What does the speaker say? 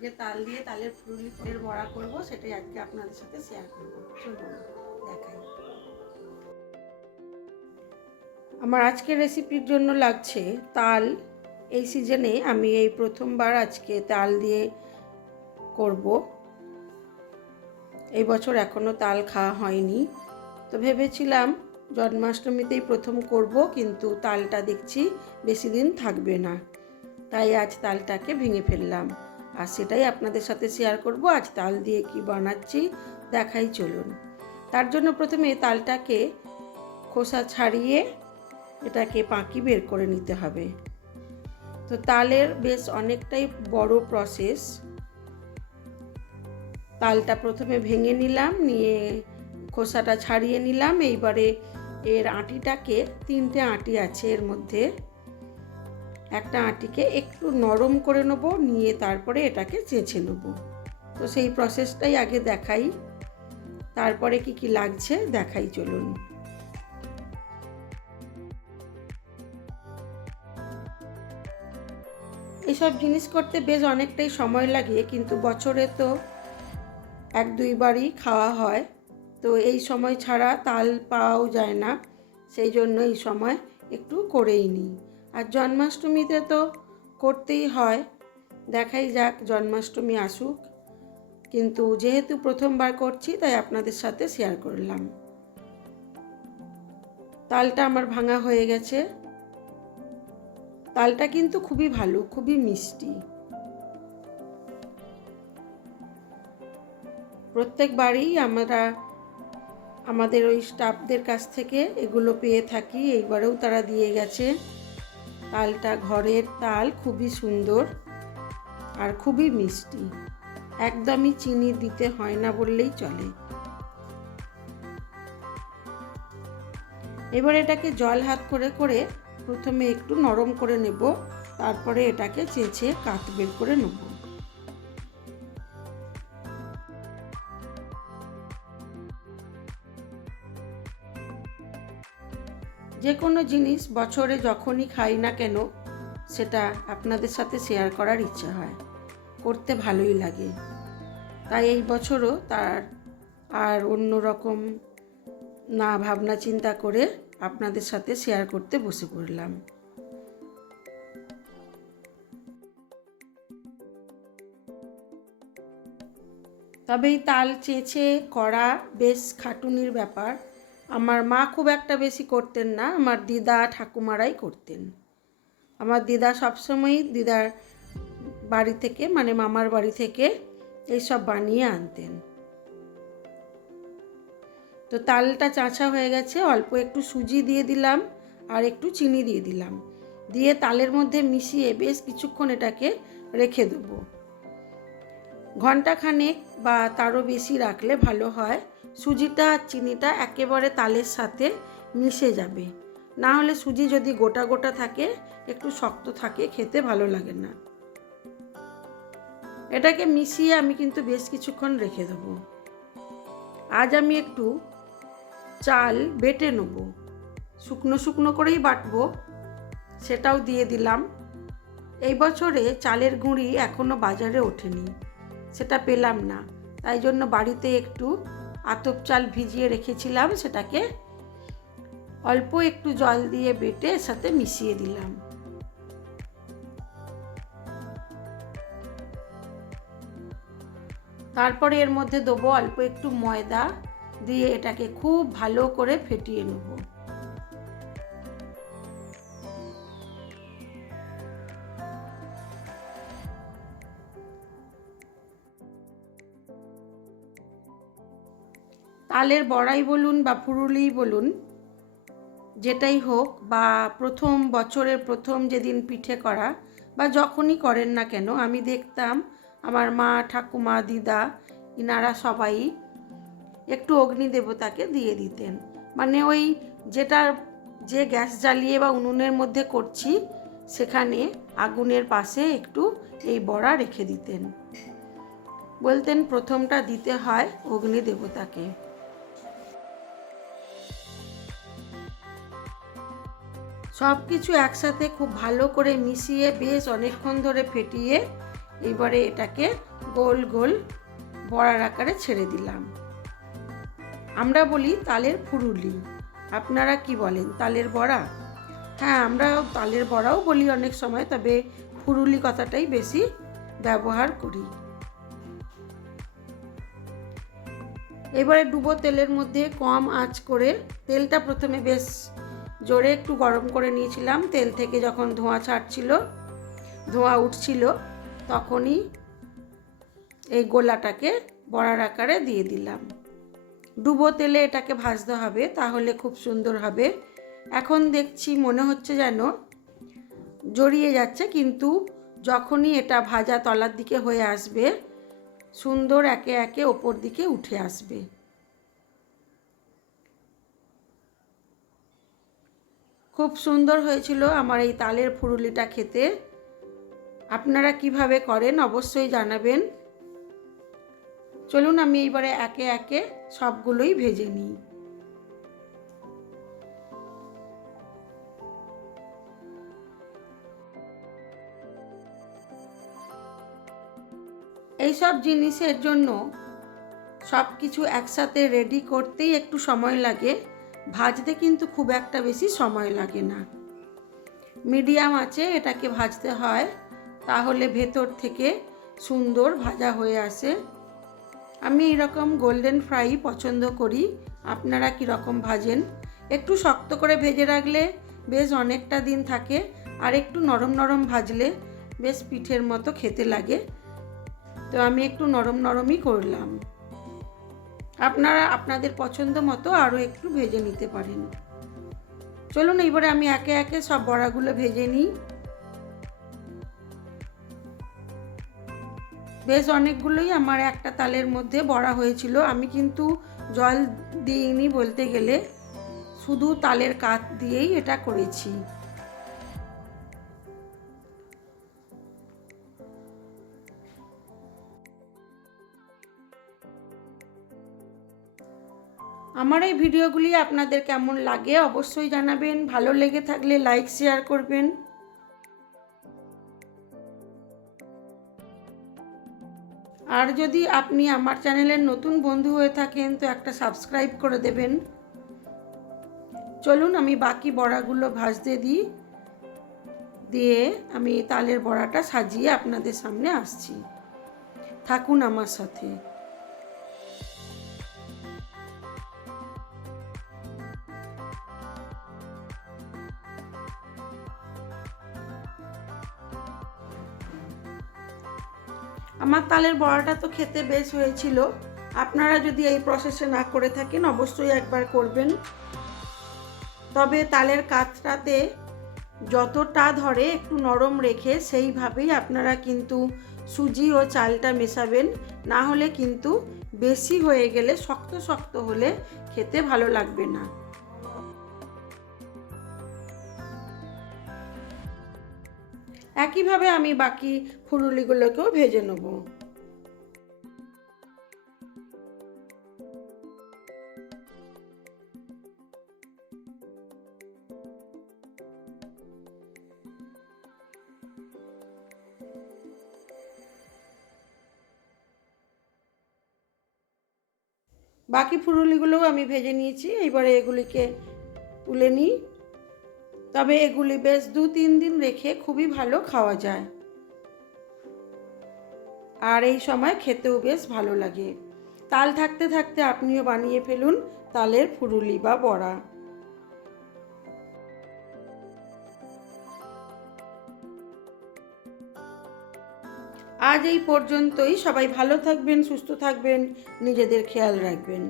আজকে তাল দিয়ে তালের ফুলের বড়া করব, সেটাই আজকে আপনাদের সাথে শেয়ার করব। চলুন দেখাই। আমার আজকের রেসিপির জন্য লাগছে তাল। এই সিজনে আমি এই প্রথমবার আজকে তাল দিয়ে করব। এই বছর এখনও তাল খাওয়া হয়নি, তো ভেবেছিলাম জন্মাষ্টমীতেই প্রথম করব, কিন্তু তালটা দেখছি বেশি দিন থাকবে না, তাই আজ তালটাকে ভেঙে ফেললাম আর সেটাই আপনাদের সাথে শেয়ার করব। আজ তাল দিয়ে কি বানাচ্ছি দেখাই, চলুন। তার জন্য প্রথমে তালটাকে খোসা ছাড়িয়ে এটাকে পাঁকি বের করে নিতে হবে। তো তালের বেশ অনেকটাই বড় প্রসেস। তালটা প্রথমে ভেঙে নিলাম, নিয়ে খোসাটা ছাড়িয়ে নিলাম। এইবারে এর আটিটাকে, তিনটে আটি আছে এর মধ্যে, একটা আটিকে একটু নরম করে নেব, নিয়ে তারপরে এটাকে চেঁচে নেব। তো সেই প্রসেসটাই আগে দেখাই, তারপরে কি কি লাগছে দেখাই, চলুন। এসব জিনিস করতে বেশ অনেকটাই সময় লাগে, কিন্তু বছরে তো এক দুইবারই খাওয়া হয়, তো এই সময় ছাড়া তাল পাওয়াও যায় না, সেই জন্য এই সময় একটু করেই নিই। আর জন্মাষ্টমীতে তো করতেই হয়, দেখাই যাক জন্মাষ্টমী আসুক, কিন্তু যেহেতু প্রথমবার করছি তাই আপনাদের সাথে শেয়ার করলাম। তালটা আমার ভাঙা হয়ে গেছে। তালটা কিন্তু খুবই ভালো, খুবই মিষ্টি। প্রত্যেকবারই আমরা আমাদের ওই স্টাফদের কাছ থেকে এগুলো পেয়ে থাকি, এইবারেও তারা দিয়ে গেছে। তালটা ঘরের তাল, খুবই সুন্দর আর খুবই মিষ্টি, একদমই চিনি দিতে হয় না বললেই চলে। এবার এটাকে জল হাত করে করে প্রথমে একটু নরম করে নেব, তারপরে এটাকে চেঁচে কাঠ বের করে নেব। যে কোনো জিনিস বছরে যখনই খাই না কেন, সেটা আপনাদের সাথে শেয়ার করার ইচ্ছা হয়, করতে ভালোই লাগে। তাই এই বছরও তার আর অন্য রকম না ভাবনা চিন্তা করে আপনাদের সাথে শেয়ার করতে বসে পড়লাম। তবে এই তাল চেঁচে করা বেশ খাটুনির ব্যাপার। আমার মা খুব একটা বেশি করতেন না, আমার দিদা ঠাকুমারাই করতেন। আমার দিদা সবসময়ই দিদার বাড়ি থেকে, মানে মামার বাড়ি থেকে এইসব বানিয়ে আনতেন। তো তালটা চাঁচা হয়ে গেছে, অল্প একটু সুজি দিয়ে দিলাম আর একটু চিনি দিয়ে দিলাম, দিয়ে তালের মধ্যে মিশিয়ে বেশ কিছুক্ষণ এটাকে রেখে দেবো। ঘন্টাখানেক বা তারও বেশি রাখলে ভালো হয়, সুজিটা আর চিনিটা একেবারে তালের সাথে মিশে যাবে। না হলে সুজি যদি গোটা গোটা থাকে, একটু শক্ত থাকে, খেতে ভালো লাগে না। এটাকে মিশিয়ে আমি কিন্তু বেশ কিছুক্ষণ রেখে দেবো। আজ আমি একটু চাল বেটে নেব, শুকনো শুকনো করেই বাটবো, সেটাও দিয়ে দিলাম। এই বছরে চালের গুঁড়ি এখনও বাজারে ওঠেনি, সেটা পেলাম না, তাই জন্য বাড়িতে একটু আতপ চাল ভিজিয়ে রেখেছিলাম, সেটাকে অল্প একটু জল দিয়ে বেটে এর সাথে মিশিয়ে দিলাম। তারপরে এর মধ্যে দেবো অল্প একটু ময়দা, দিয়ে এটাকে খুব ভালো করে ফেটিয়ে নেব। তালের বড়াই বলুন বা ফুরুলিই বলুন, যেটাই হোক, বা প্রথম বছরের প্রথম যেদিন পিঠে করা বা যখনই করেন না কেন, আমি দেখতাম আমার মা, ঠাকুমা, দিদা, ইনারা সবাই একটু অগ্নি দেবতাকে দিয়ে দিতেন। মানে ওই যে গ্যাস জ্বালিয়ে বা উনুনের মধ্যে করছি, সেখানে আগুনের পাশে একটু এই বড়া রেখে দিতেন, বলতেন প্রথমটা দিতে হয় অগ্নি দেবতাকে। সব কিছু একসাথে খুব ভালো করে মিশিয়ে বেশ অনেকক্ষণ ধরে ফেটিয়ে এবারে এটাকে গোল গোল বড়ার আকারে ছেড়ে দিলাম। আমরা বলি তালের ফুরুলি, আপনারা কি বলেন? তালের বড়া? হ্যাঁ, আমরা তালের বড়াও বলি অনেক সময়, তবে ফুরুলি কথাটাই বেশি ব্যবহার করি। এবারে ডুবো তেলের মধ্যে কম আঁচ করে, তেলটা প্রথমে বেশ জোরে একটু গরম করে নিয়েছিলাম। তেল থেকে যখন ধোঁয়া ছাড়ছিল, ধোঁয়া উঠছিল, তখনই এই গোলাটাকে বড়ার আকারে দিয়ে দিলাম। ডুবো তেলে এটাকে ভাজতে হবে, তাহলে খুব সুন্দর হবে। এখন দেখছি মনে হচ্ছে যেন জড়িয়ে যাচ্ছে, কিন্তু যখনই এটা ভাজা তলার দিকে হয়ে আসবে, সুন্দর একে একে ওপর দিকে উঠে আসবে। খুব সুন্দর হয়েছিল আমার এই তালের ফুরুলিটা খেতে। আপনারা কিভাবে করেন অবশ্যই জানাবেন। চলুন আমি এবারে একে একে সবগুলোই ভেজে নিই। এইসব জিনিসের জন্য সব কিছু একসাথে রেডি করতেই একটু সময় লাগে, ভাজতে কিন্তু খুব একটা বেশি সময় লাগে না। মিডিয়াম আঁচে এটাকে ভাজতে হয়, তাহলে ভেতর থেকে সুন্দর ভাজা হয়ে আসে। আমি এরকম গোল্ডেন ফ্রাই পছন্দ করি, আপনারা কীরকম ভাজেন? একটু শক্ত করে ভেজে রাখলে বেশ অনেকটা দিন থাকে, আর একটু নরম নরম ভাজলে বেশ পিঠের মতো খেতে লাগে। তো আমি একটু নরম নরমই করলাম, আপনারা আপনাদের পছন্দ মতো আরও একটু ভেজে নিতে পারেন। চলুন এইবারে আমি একে একে সব বড়াগুলো ভেজে নিই। বেশ অনেকগুলোই আমার একটা তালের মধ্যে বড়া হয়েছিল। আমি কিন্তু জল দিইনি বলতে গেলে, শুধু তালের কাঠ দিয়েই এটা করেছি। আমার এই ভিডিওগুলি আপনাদের কেমন লাগে অবশ্যই জানাবেন। ভালো লেগে থাকলে লাইক শেয়ার করবেন। আর যদি আপনি আমার চ্যানেলের নতুন বন্ধু হয়ে থাকেন তো একটা সাবস্ক্রাইব করে দেবেন। চলুন আমি বাকি বড়াগুলো ভাজতে দিই, দিয়ে আমি তালের বড়াটা সাজিয়ে আপনাদের সামনে আসছি। থাকুন আমার সাথে। আমার তালের বড়াটা তো খেতে বেশ হয়েছিল। আপনারা যদি এই প্রসেসে না করে থাকেন অবশ্যই একবার করবেন। তবে তালের কাঠটাতে যতটা ধরে একটু নরম রেখে সেইভাবেই আপনারা কিন্তু সুজি ও চালটা মেশাবেন, না হলে কিন্তু বেশি হয়ে গেলে শক্ত শক্ত হলে খেতে ভালো লাগবে না। একইভাবে আমি বাকি ফুলুলিগুলোকেও ভেজে নেব। বাকি ফুলুলিগুলোও আমি ভেজে নিয়েছি, এবারে এগুলিকে তুলে নিই। তবে এগুলি বেশ 2-3 দিন রেখে খুবই ভালো খাওয়া যায়, আর এই সময় খেতেও বেশ ভালো লাগে। তাল থাকতে থাকতে আপনিও বানিয়ে ফেলুন তালের ফুরুলি বা বড়া। আজ এই পর্যন্তই। সবাই ভালো থাকবেন, সুস্থ থাকবেন, নিজেদের খেয়াল রাখবেন।